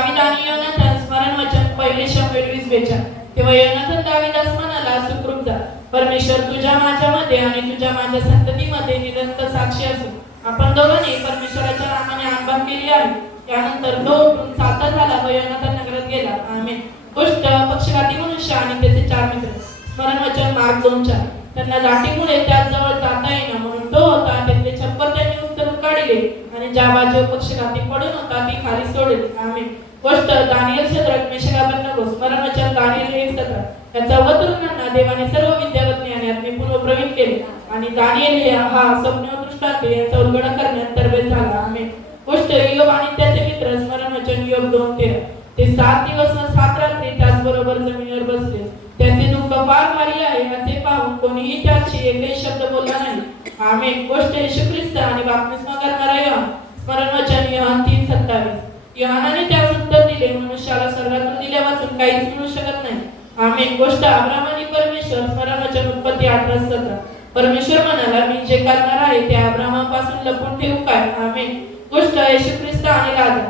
दावीद आणि योनाथन स्मरण वचन पहिले शमूएल 20:42. तेव्हा योनाथन दावीदास म्हणाला, सुखरूप जा, परमेश्वर तुझ्या माझ्यामध्ये आणि तुझ्या माझ्या संततीमध्ये निरंतर साक्षी असो. आपण दोघांनी परमेश्वराच्या नामाने आरंभ केली आहे. त्यानंतर तो उठून चालता झाला व योनाथन नगरात गेला. आमेन. गोष्ट पक्षघाती मनुष्य आणि त्याचे 4 मित्र. स्मरण वचन मार्क 2:4. त्यांना लाठीमुळे त्याजवळ जाता येईना म्हणून तो होता त्यातले छप्पर त्यांनी उचलून काढले आणि ज्या बाजूला पक्षघाती पडून होता ती खाली सोडली. आमेन. गोष्ट दानिएल, शद्रक, मेशक, अबेदnego. स्मरण वचन दानिएल 1:17. या 14 तरुणांना देवाने सर्व विद्यावत ज्ञानात निपुण व प्रवीण केले आणि दानिएल हा स्वप्न व दृष्टांत यांचा उलगडा करण्यात तरबेज झाला. आमेन. गोष्ट इयोब आणि त्याचे मित्र. स्मरण वचन इयोब 2:13. ते 7 दिवस व 7 रात्री त्याचबरोबर जमिनीवर बसले. त्याचे दुःख फार भारी आहे असे पाहून कोणीही त्याची एकही शब्द बोलला नाही. आमेन. गोष्ट येशू ख्रिस्त आणि बाप्तिस्मा करणारा योहान. स्मरण वचन योहान 3:27. योहानाने त्यास उत्तर दिले, मनुष्याला स्वर्गातून दिल्या वाचून काहीच मिळू शकत नाही. आमेन. गोष्ट अब्राहम आणि परमेश्वर. स्मरण वचन उत्पत्ती 8:17. परमेश्वर म्हणाला, मी जे करणार आहे ते अब्राहमापासून लपवून ठेवू काय? आमेन. गोष्ट येशू ख्रिस्त आणि लाजर.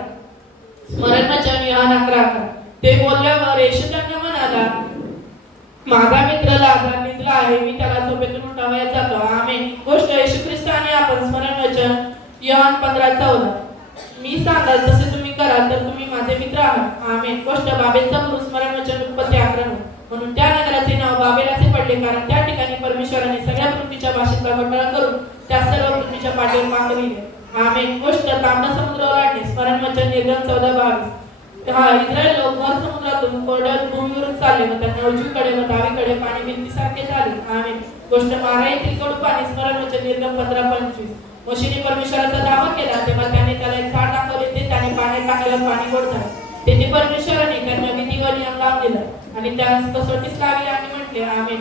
स्मरण वचन योहान 11:11. ते बोलल्यावर येशू त्यांना म्हणाला, माझा मित्र लाजर निजला आहे, मी त्याला झोपेतून उठवायला जातो. आमेन. गोष्ट येशू ख्रिस्त आणि आपण. स्मरण वचन योहान 15:14. मी सांगाल तसे तुम्ही कराल तर तुम्ही माझे मित्र आहात. आमेन. गोष्ट बाबेलचा गुरु. स्मरण वचन उत्पत्ती 11:9. म्हणून त्या नगराचे नाव बाबेल असे पडले कारण त्या ठिकाणी परमेश्वराने सगळ्या पृथ्वीच्या भाषेचा घोटाळा करून त्या सर्व पृथ्वीच्या पाठीवर माग लिहिले. आमेन. गोष्ट तांबडा समुद्रावर लाटणे. स्मरण वचन निर्गम 14:22. इस्रायल लोक वर समुद्रातून कोरड्या भूमीवरून चालले व त्यांना उजवीकडे व डावीकडे पाणी भिंतीसारखे झाले. आमेन. गोष्ट मारा येथील कडू पाणी. स्मरण वचन निर्गम 15:25. मोशेने परमेश्वराचा दावा केला तेव्हा त्याने त्याला एक झाड दाखवले, ते त्याने पाण्यात टाकल्यावर पाणी गोड झाले. तेथे परमेश्वराने त्यांना विधी व नियम लावून दिला आणि त्यास कसोटीस लावले आणि म्हटले, आमेन.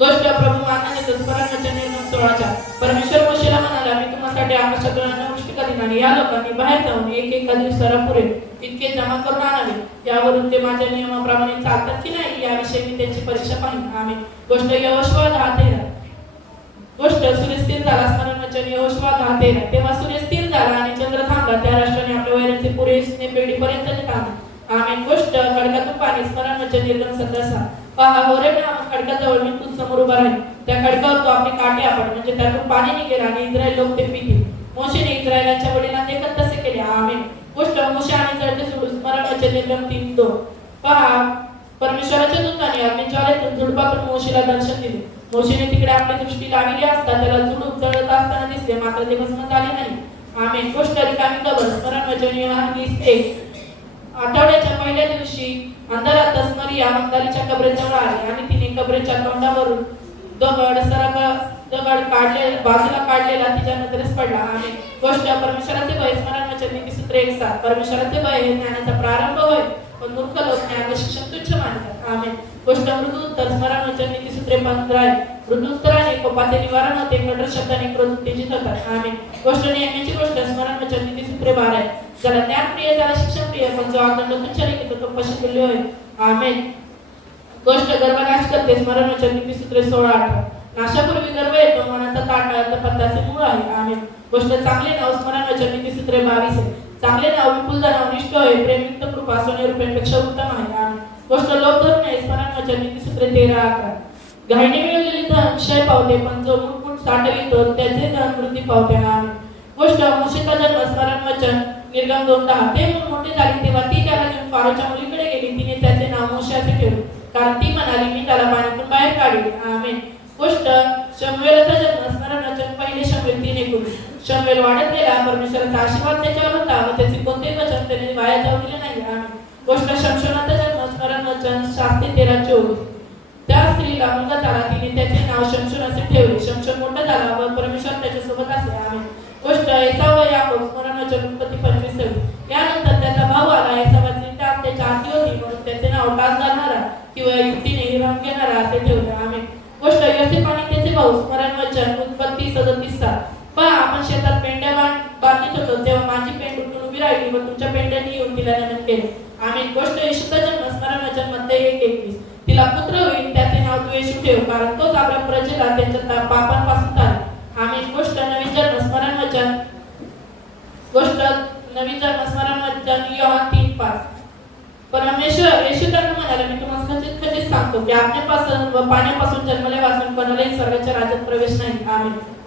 गोष्ट प्रभू मानण्याचे. स्मरण वचन निर्गम 16:4. परमेश्वर मोशेला म्हणाला, मी तुम्हासाठी आकाशातून अनावृष्टी करीन आणि या लोकांनी बाहेर जाऊन एक दिवसाला पुरेल इतके जमा करून आणावे. यावरून ते माझ्या नियमाप्रमाणे चालतात की नाही याविषयी मी त्यांची परीक्षा पाहिन. आमेन. गोष्ट यहोशुआ 10:13. गोष्ट सूर्य स्थिर झाला. स्मरण वचन यहोशुआ 10:13. तेव्हा सूर्य स्थिर झाला आणि चंद्र थांबला. त्या राष्ट्राने आपल्या वैराचे पुरेसने पेढीपर्यंत ताणले. आमेन. गोष्ट खडकातून पाणी. स्मरण वचन निर्गम 17:6. पहा, होरेब नामक खडकाजवळ मी तुझ समोर उभा राहील. त्या खडकावर तो आपले काटे आपण म्हणजे त्यातून पाणी निघेल आणि इस्रायल लोक ते पितील. मोशेने इस्रायलाच्या वडिलांना देखत तसे केले. आमेन. गोष्ट मोशे आणि जळते झुडूप. स्मरण वचन निर्गम 3:2. पहा, परमेश्वराच्या दूताने अग्निज्वालेतून झुडपातून मोशेला दर्शन दिले. मोशेने तिकडे आपली दृष्टी लावली असता त्याला झुडूप जळत असताना दिसले, मात्र ते भस्म झाले नाही. आमेन. गोष्ट रिकामी कबर. स्मरण वचन योहान 20:1. आठवड्याच्या पहिल्या दिवशी अंधारातच मरिया मगदलीच्या कबरेजवळ आली आणि तिने कबरेच्या तोंडावरून दगड बाजूला काढलेला तिच्या नजरेस पडला. आणि गोष्ट परमेश्वराचे भय. स्मरण वचन नीतिसूत्र 1:7. परमेश्वराचे भय हे ज्ञानाचा प्रारंभ होय, पण मूर्ख लोक ज्ञान व शिक्षण तुच्छ मानतात. आमेन. गोष्ट मृदू उत्तर. स्मरण वचन नीतिसूत्रे 15. मृदू उत्तराने कोपाचे निवारण होते, कठोर शब्दाने क्रोध उत्तेजित होतात. आमेन. गोष्ट नेहमीची गोष्ट. स्मरण वचन नीतिसूत्रे 12. ज्याला ज्ञान प्रिय त्याला शिक्षण प्रिय, पण जो आदंड तुच्छ लिखितो तो पशुतुल्य होय. आमेन. गोष्ट गर्भनाश करते. स्मरण वचन नीतिसूत्रे 16:18. नाशापूर्वी गर्भ येतो, मनाचा ताट पत्ताचे मूळ आहे. आमेन. गोष्ट चांगले नाव. स्मरण वचन नीतिसूत्रे 22. चांगले नाव विपुल धन निष्ठ होय, प्रेमयुक्त कृपा सोने रुपयांपेक्षा उत्तम आहे. आमेन. गोष्ट लोभ धरू नये. स्मरण वचन नीतिसूत्रे 13:11. घाईने मिळवलेले धन क्षय पावते, पण जो मुठमुठ साठवितो त्याचे धन वृद्धी पावते. आमेन. गोष्ट मोशेचा जन्म. स्मरण वचन निर्गम 2:10. ते मोठे झाले तेव्हा ती त्याला घेऊन फारोच्या मुलीकडे गेली. तिने त्याचे नाव मोशे असे ठेवले, कारण ती म्हणाली, मी त्याला पाण्यातून बाहेर काढले. आमेन. गोष्ट शमूएलचा जन्म. स्मरण वचन पहिले शमूएल 3:19. शमूएल वाढत गेला, परमेश्वराचा आशीर्वाद त्याच्यावर होता व त्याचे कोणतेही वचन त्याने वाया जाऊ दिले नाही. आमेन. गोष्ट शमशोनाचा जन्म. स्मरण वचन शास्त्री 13:24. त्या स्त्रीला मुलगा झाला, तिने त्याचे नाव शमशोन असे ठेवले. शमशोन मोठा झाला व परमेश्वर त्याच्यासोबत असे. आमेन. गोष्ट एसाव व याकोब. स्मरण वचन उत्पत्ती 25. यानंतर त्याचा भाऊ आला. एसावाची टाक त्याच्या हाती होती म्हणून त्याचे नाव टाक जाणारा किंवा युक्तीने हिरावून घेणारा असे ठेवले. आमेन. गोष्ट योसेफ आणि त्याचे भाऊ. स्मरण वचन उत्पत्ती 37:7. पहा, आपण शेतात पेंड्या बांधत होतो तेव्हा माझी पेंड उठून उभी राहिली व तुमच्या पेंड्यांनी येऊन तिला नमन केले. आमेन. गोष्ट येशूचा जन्म. स्मरण वचन मत्ती 1:21. तिला पुत्र होईल, त्याचे नाव तू येशू ठेव, कारण तोच आपल्या प्रजेला त्यांच्या पापांपासून तारेल. आमेन. गोष्ट नवीन जन्म. स्मरण वचन. गोष्ट नवीन जन्म. स्मरण वचन योहान परमेश्वर येशू त्यांना म्हणाले, मी तुम्हाला खचित खचित सांगतो की आज्ञेपासून व पाण्यापासून जन्मले वाचून कोणालाही स्वर्गाच्या राज्यात प्रवेश नाही. आमेन.